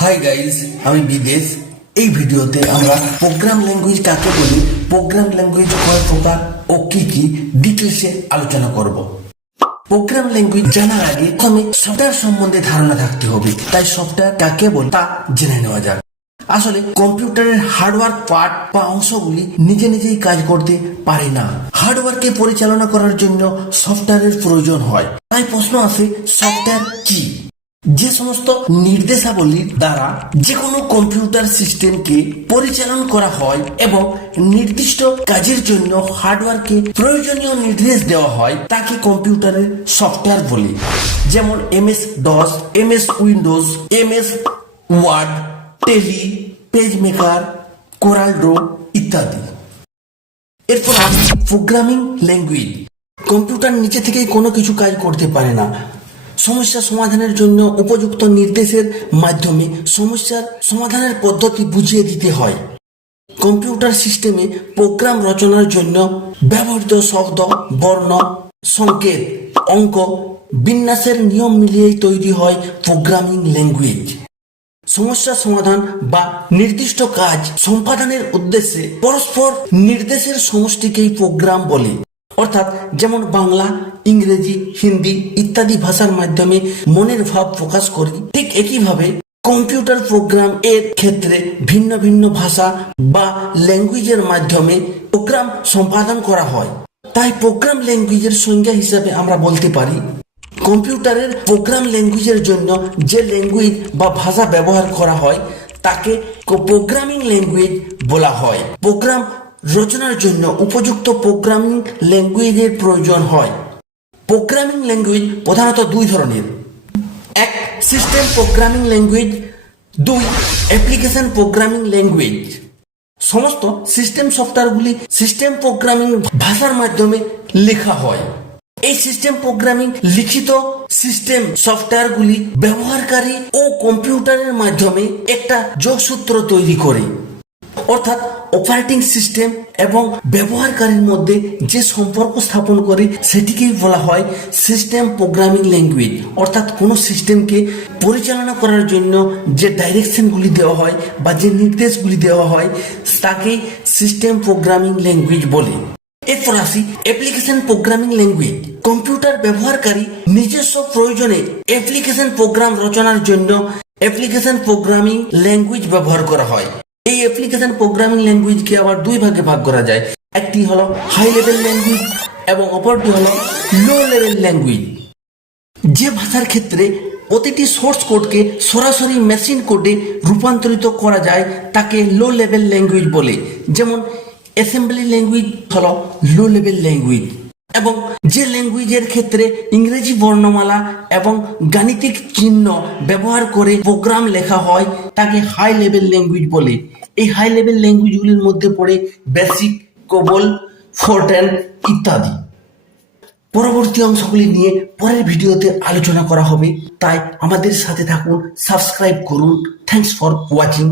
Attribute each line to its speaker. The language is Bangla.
Speaker 1: হাই গাইস আমি বিদেশ। এই ভিডিওতে আমরা প্রোগ্রাম ল্যাঙ্গুয়েজ কাকে বলি প্রোগ্রাম ল্যাঙ্গুয়েজ কয় প্রকার ও কি কি ডিটেলসে আলোচনা করব। প্রোগ্রাম ল্যাঙ্গুয়েজ জানার আগে প্রথমে সফটওয়্যার সম্বন্ধে ধারণা থাকতে হবে, তাই সফটওয়্যার কাকে বলে তা জেনে নেওয়া যাক। আসলে কম্পিউটারের হার্ডওয়্যার পার্ট বা অংশগুলি নিজে নিজেই কাজ করতে পারে না। হার্ডওয়্যারকে পরিচালনা করার জন্য সফটওয়্যারের প্রয়োজন হয়। তাই প্রশ্ন আসে সফটওয়্যার কি? যে সমস্ত নির্দেশাবলীর দ্বারা যে কোনো কম্পিউটার সিস্টেমকে পরিচালন করা হয় এবং নির্দিষ্ট কাজের জন্য হার্ডওয়্যারকে প্রয়োজনীয় নির্দেশ দেওয়া হয়, তাকে কম্পিউটারের সফটওয়্যার বলে। যেমন MS DOS MS Windows, MS Word, Tally, page maker, Corel Draw ইত্যাদি। এরপর আসি প্রোগ্রামিং ল্যাঙ্গুয়েজ। কম্পিউটার নিচে থেকেই কোনো কিছু কাজ করতে পারে না। সমস্যা সমাধানের জন্য উপযুক্ত নির্দেশের মাধ্যমে সমস্যার সমাধানের পদ্ধতি বুঝিয়ে দিতে হয়। কম্পিউটার সিস্টেমে প্রোগ্রাম রচনার জন্য ব্যবহৃত শব্দ, বর্ণ, সংকেত, অঙ্ক, বিন্যাসের নিয়ম মিলিয়েই তৈরি হয় প্রোগ্রামিং ল্যাঙ্গুয়েজ। সমস্যা সমাধান বা নির্দিষ্ট কাজ সম্পাদনের উদ্দেশ্যে পরস্পর নির্দেশের সমষ্টিকেই প্রোগ্রাম বলে। অর্থাৎ যেমন বাংলা, ইংরেজি, হিন্দি ইত্যাদি ভাষার মাধ্যমে মনের ভাব প্রকাশ করি, ঠিক একইভাবে কম্পিউটার প্রোগ্রাম এর ক্ষেত্রে ভিন্ন ভিন্ন ভাষা বা ল্যাঙ্গুয়েজের মাধ্যমে প্রোগ্রাম সম্পাদন করা হয়। তাই প্রোগ্রাম ল্যাঙ্গুয়েজের সংজ্ঞা হিসাবে আমরা বলতে পারি, কম্পিউটারের প্রোগ্রাম ল্যাঙ্গুয়েজের জন্য যে ল্যাঙ্গুয়েজ বা ভাষা ব্যবহার করা হয়, তাকে প্রোগ্রামিং ল্যাঙ্গুয়েজ বলা হয়। প্রোগ্রাম রচনার জন্য উপযুক্ত প্রোগ্রামিং ল্যাঙ্গুয়েজের প্রয়োজন হয়। প্রোগ্রামিং ল্যাঙ্গুয়েজ প্রধানত দুই ধরনের। এক সিস্টেম প্রোগ্রামিং ল্যাঙ্গুয়েজ দুই অ্যাপ্লিকেশন প্রোগ্রামিং ল্যাঙ্গুয়েজ সমস্ত সিস্টেম সফটওয়্যারগুলি সিস্টেম প্রোগ্রামিং ভাষার মাধ্যমে লেখা হয়। এই সিস্টেম প্রোগ্রামিং লিখিত সিস্টেম সফটওয়্যারগুলি ব্যবহারকারী ও কম্পিউটারের মাধ্যমে একটা যোগসূত্র তৈরি করে। অর্থাৎ অপারেটিং সিস্টেম এবং ব্যবহারকারীর মধ্যে যে সম্পর্ক স্থাপন করে সেটিকেই বলা হয় সিস্টেম প্রোগ্রামিং ল্যাঙ্গুয়েজ অর্থাৎ কোনো সিস্টেমকে পরিচালনা করার জন্য যে ডাইরেকশনগুলি দেওয়া হয় বা যে নির্দেশগুলি দেওয়া হয় তাকেই সিস্টেম প্রোগ্রামিং ল্যাঙ্গুয়েজ বলে। এরপর আসি অ্যাপ্লিকেশন প্রোগ্রামিং ল্যাঙ্গুয়েজ কম্পিউটার ব্যবহারকারী নিজস্ব প্রয়োজনে অ্যাপ্লিকেশন প্রোগ্রাম রচনার জন্য অ্যাপ্লিকেশন প্রোগ্রামিং ল্যাঙ্গুয়েজ ব্যবহার করা হয়। এই অ্যাপ্লিকেশন প্রোগ্রামিং ল্যাঙ্গুয়েজকে আবার দুই ভাগে ভাগ করা যায়। একটি হলো হাই লেভেল ল্যাঙ্গুয়েজ এবং অপরটি হলো লো লেভেল ল্যাঙ্গুয়েজ যে ভাষার ক্ষেত্রে প্রতিটি সোর্স কোডকে সরাসরি মেশিন কোডে রূপান্তরিত করা যায়, তাকে লো লেভেল ল্যাঙ্গুয়েজ বলে। যেমন অ্যাসেম্বলি ল্যাঙ্গুয়েজ হলো লো লেভেল ল্যাঙ্গুয়েজ এবং যে ল্যাঙ্গুয়েজের ক্ষেত্রে ইংরেজি বর্ণমালা এবং গাণিতিক চিহ্ন ব্যবহার করে প্রোগ্রাম লেখা হয়, তাকে হাই লেভেল ল্যাঙ্গুয়েজ বলে। এই হাই লেভেল ল্যাঙ্গুয়েজগুলির মধ্যে পড়ে বেসিক কোবল ফোরটেন ইত্যাদি। পরবর্তী অংশগুলি নিয়ে পরের ভিডিওতে আলোচনা করা হবে। তাই আমাদের সাথে থাকুন সাবস্ক্রাইব করুন। Thanks for watching